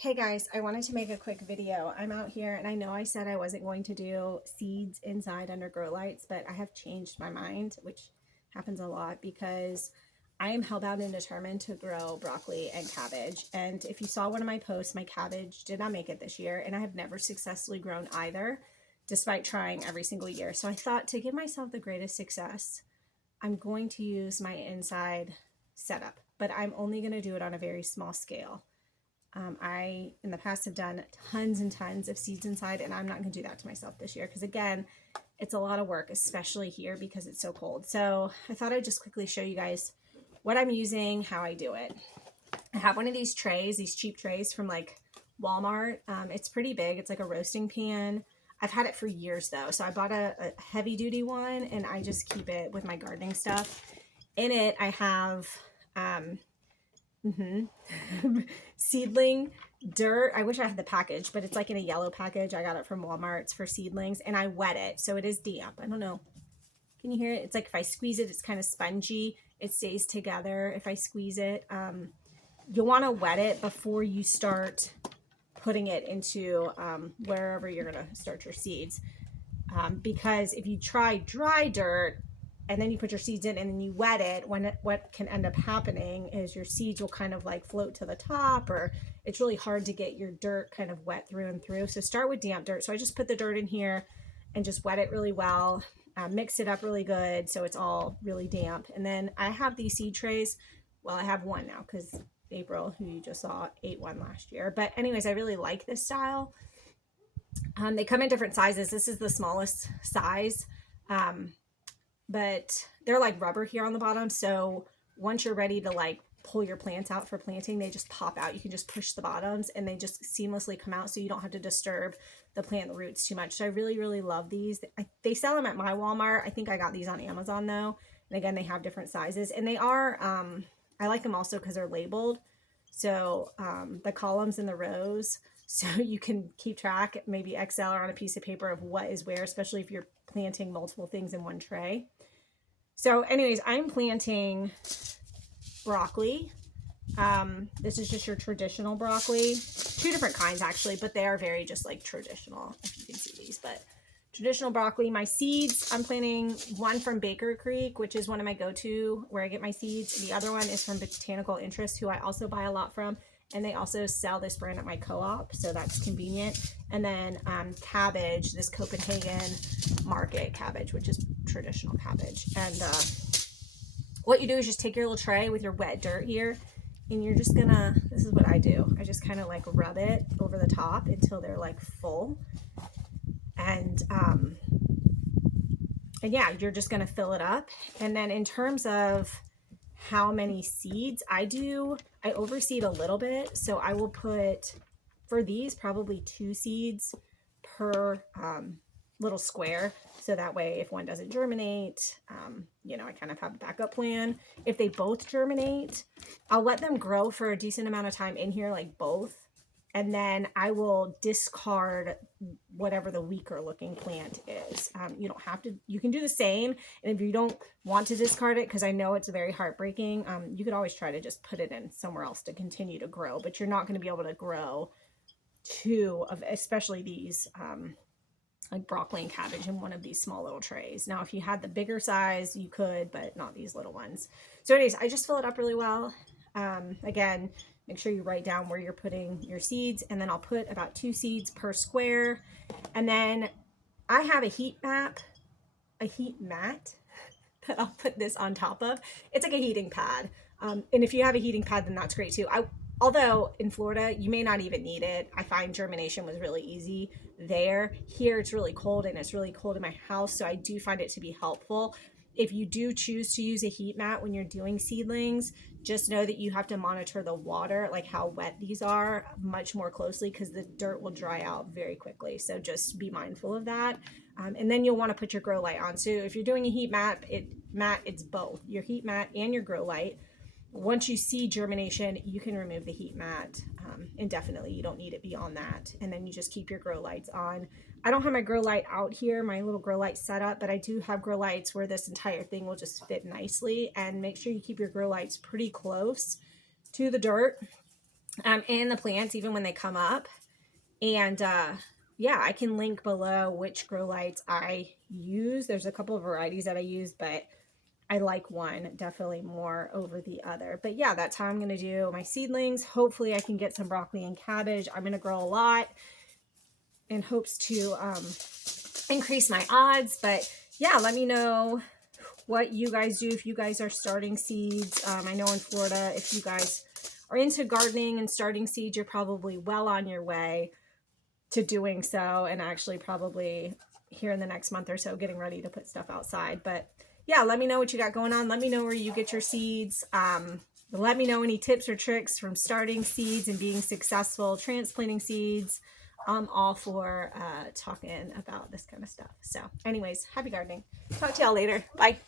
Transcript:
Hey guys, I wanted to make a quick video. I'm out here and I know I said I wasn't going to do seeds inside under grow lights, but I have changed my mind, which happens a lot because I am hellbound and determined to grow broccoli and cabbage. And if you saw one of my posts, my cabbage did not make it this year, and I have never successfully grown either, despite trying every single year. So I thought, to give myself the greatest success, I'm going to use my inside setup, but I'm only going to do it on a very small scale. I, in the past, have done tons and tons of seeds inside, and I'm not going to do that to myself this year because, again, it's a lot of work, especially here because it's so cold. So I thought I'd just quickly show you guys what I'm using, how I do it. I have one of these trays, these cheap trays from like Walmart. It's pretty big. It's like a roasting pan. I've had it for years though. So I bought a heavy duty one, and I just keep it with my gardening stuff. In it, I have seedling dirt. I wish I had the package, but it's like in a yellow package. I got it from Walmart. It's for seedlings, and I wet it, so it is damp. I don't know. Can you hear it? It's like if I squeeze it, it's kind of spongy. It stays together if I squeeze it. You'll want to wet it before you start putting it into wherever you're going to start your seeds. Because if you try dry dirt, and then you put your seeds in and then you wet it, what can end up happening is your seeds will kind of like float to the top, or it's really hard to get your dirt kind of wet through and through. So start with damp dirt. So I just put the dirt in here and just wet it really well, mix it up really good so it's all really damp. And then I have these seed trays. Well, I have one now because April, who you just saw, ate one last year. But anyways, I really like this style. They come in different sizes. This is the smallest size. But they're like rubber here on the bottom. So once you're ready to like pull your plants out for planting, they just pop out. You can just push the bottoms and they just seamlessly come out, so you don't have to disturb the plant roots too much. So I really, really love these. They sell them at my Walmart. I think I got these on Amazon though. And again, they have different sizes, and they are, I like them also because they're labeled. So the columns and the rows, so you can keep track, maybe Excel or on a piece of paper, of what is where, especially if you're planting multiple things in one tray. So anyways, I'm planting broccoli. This is just your traditional broccoli. Two different kinds actually, but they are very just like traditional, if you can see these. But traditional broccoli. My seeds, I'm planting one from Baker Creek, which is one of my go-to where I get my seeds. The other one is from Botanical Interest, who I also buy a lot from. And they also sell this brand at my co-op, so that's convenient. And then cabbage, this Copenhagen market cabbage, which is traditional cabbage. And what you do is just take your little tray with your wet dirt here, and you're just gonna, this is what I do. I just kind of like rub it over the top until they're like full. And yeah, you're just gonna fill it up. And then in terms of how many seeds I overseed a little bit. So I will put, for these, probably 2 seeds per little square. So that way, if one doesn't germinate, I kind of have a backup plan. If they both germinate, I'll let them grow for a decent amount of time in here, like both. And then I will discard whatever the weaker looking plant is. You don't have to, you can do the same. And if you don't want to discard it, because I know it's very heartbreaking, you could always try to just put it in somewhere else to continue to grow. But you're not going to be able to grow 2 of, especially these, like broccoli and cabbage, in one of these small little trays. Now, if you had the bigger size, you could, but not these little ones. So anyways, I just fill it up really well. Again, make sure you write down where you're putting your seeds, and then I'll put about 2 seeds per square. And then I have a heat mat that I'll put this on top of. It's like a heating pad. And if you have a heating pad, then that's great too. Although in Florida, you may not even need it. I find germination was really easy there. Here, it's really cold, and it's really cold in my house, so I do find it to be helpful. If you do choose to use a heat mat when you're doing seedlings, just know that you have to monitor the water, like how wet these are, much more closely, because the dirt will dry out very quickly. So just be mindful of that. And then you'll want to put your grow light on. So if you're doing a heat mat, it's both your heat mat and your grow light. Once you see germination, you can remove the heat mat indefinitely. You don't need it beyond that. And then you just keep your grow lights on. I don't have my grow light out here, my little grow light set up, but I do have grow lights where this entire thing will just fit nicely. And make sure you keep your grow lights pretty close to the dirt. in the plants even when they come up. And yeah, I can link below which grow lights I use. There's a couple of varieties that I use, but I like one definitely more over the other. But yeah, that's how I'm going to do my seedlings. Hopefully I can get some broccoli and cabbage. I'm going to grow a lot in hopes to increase my odds. But yeah, let me know what you guys do if you guys are starting seeds. I know in Florida, if you guys are into gardening and starting seeds, you're probably well on your way to doing so, and actually probably here in the next month or so getting ready to put stuff outside. But yeah, let me know what you got going on. Let me know where you get your seeds. Let me know any tips or tricks from starting seeds and being successful transplanting seeds. I'm all for talking about this kind of stuff. So anyways, happy gardening. Talk to y'all later. Bye.